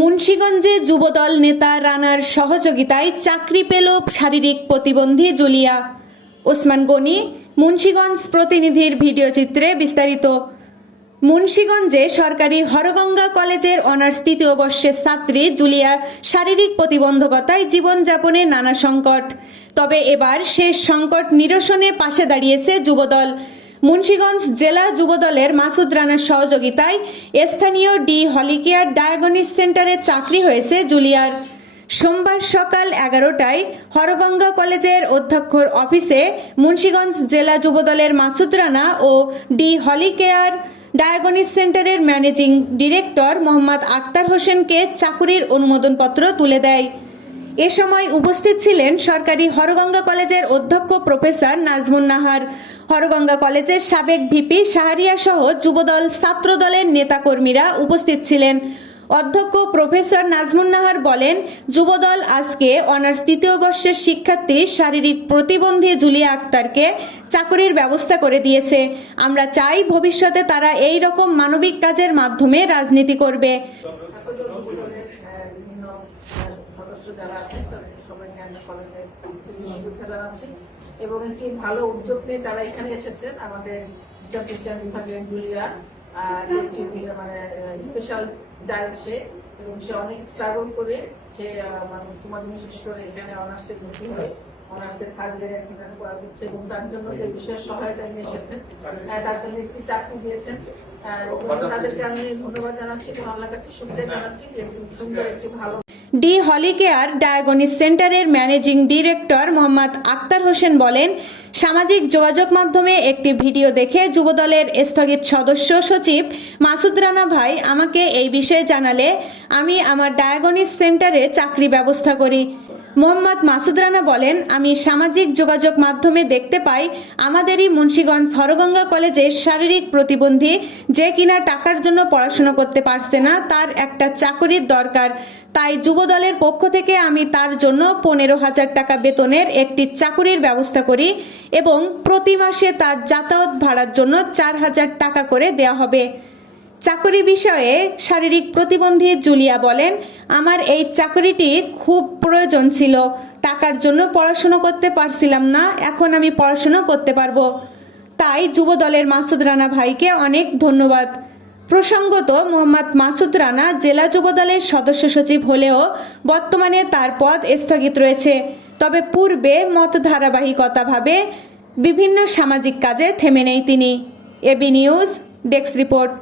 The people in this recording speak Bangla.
মুন্সিগঞ্জে যুবদল নেতা রানার সহযোগিতায় চাকরি পেল শারীরিক প্রতিবন্ধী জুলিয়া। ওসমান গনি, মুন্সিগঞ্জ প্রতিনিধির ভিডিওচিত্রে বিস্তারিত। মুন্সিগঞ্জে সরকারি হরগঙ্গা কলেজের অনার্স তৃতীয় বর্ষের ছাত্রী জুলিয়া শারীরিক প্রতিবন্ধকতায় জীবনযাপনে নানা সংকট। তবে এবার শেষ সংকট নিরসনে পাশে দাঁড়িয়েছে যুবদল। মুন্সিগঞ্জ জেলা যুবদলের মাসুদ রানার সহযোগিতায় স্থানীয় ডি হলিকেয়ার ডায়াগনিস সেন্টারে চাকরি হয়েছে জুলিয়ার। সোমবার সকাল 11টায় হরগঙ্গা কলেজের অধ্যক্ষর অফিসে মুন্সিগঞ্জ জেলা যুবদলের মাসুদ রানা ও ডি হলিকেয়ার ডায়াগনিস সেন্টারের ম্যানেজিং ডিরেক্টর মোহাম্মদ আক্তার হোসেনকে চাকুরির অনুমোদনপত্র তুলে দেয়। এ সময় উপস্থিত ছিলেন সরকারি হরগঙ্গা কলেজের অধ্যক্ষ প্রফেসর নাজমুন নাহার, হরগঙ্গা কলেজের সাবেক ভিপি শাহরিয়া সহ যুবদল ছাত্রদলের নেতাকর্মীরা উপস্থিত ছিলেন। অধ্যক্ষ প্রফেসর নাজমুন নাহার বলেন, যুবদল আজকে অনার্স তৃতীয় বর্ষের শিক্ষার্থী শারীরিক প্রতিবন্ধী জুলিয়া আক্তারকে চাকরির ব্যবস্থা করে দিয়েছে। আমরা চাই ভবিষ্যতে তারা এই রকম মানবিক কাজের মাধ্যমে রাজনীতি করবে। এবং একটি ভালো উদ্যোগ নিয়ে তারা এখানে এসেছেন। আমাদের বিজ্ঞান বিভাগের জুলিয়া একটি মানে স্পেশাল চাইল্ড সে, এবং সে অনেক স্ট্রাগল করে সে মানে বিশেষ করে এখানে অনার্সে ভর্তি হয়ে অনার্সের থার্ড ইয়ারে এখানে পড়া করছে, এবং তার জন্য যে বিশেষ সহায়তা নিয়ে এসেছেন, তার জন্য একটি চাকরি দিয়েছেন। তাদেরকে আমি ধন্যবাদ জানাচ্ছি এবং আল্লাহর কাছে শুকরিয়া জানাচ্ছি যে সুন্দর একটি ভালো। ডি হলিকেয়ার ডায়াগনিস সেন্টারের managing director Mohammad Akter Hossain বলেন, সামাজিক যোগাযোগ মাধ্যমে একটি ভিডিও দেখে যুবদলের স্থগিত সদস্য সচিব মাসুদ রানা ভাই আমাকে এই বিষয়ে জানালে আমি আমার ডায়াগনিস সেন্টারে চাকরি ব্যবস্থা করি। মোহাম্মদ মাসুদ রানা বলেন, আমি সামাজিক যোগাযোগ মাধ্যমে দেখতে পাই আমাদেরই মুন্সিগঞ্জ হরগঙ্গা কলেজের শারীরিক প্রতিবন্ধী যে কিনা টাকার জন্য পড়াশোনা করতে পারছে না, তার একটা চাকরির দরকার। তাই যুবদলের পক্ষ থেকে আমি তার জন্য 15,000 টাকা বেতনের একটি চাকরির ব্যবস্থা করি এবং প্রতি মাসে তার যাতায়াত ভাড়ার জন্য 4,000 টাকা করে দেওয়া হবে। চাকরি বিষয়ে শারীরিক প্রতিবন্ধী জুলিয়া বলেন, আমার এই চাকরিটি খুব প্রয়োজন ছিল, টাকার জন্য পড়াশোনা করতে পারছিলাম না, এখন আমি পড়াশোনা করতে পারবো। তাই যুবদলের মাসুদ রানা ভাইকে অনেক ধন্যবাদ। প্রসঙ্গত, মোহাম্মদ মাসুদ রানা জেলা যুবদলের সদস্য সচিব হলেও বর্তমানে তার পদ স্থগিত রয়েছে। তবে পূর্বে মত ধারাবাহিকতাভাবে বিভিন্ন সামাজিক কাজে থেমে নেই তিনি। AB news desk report.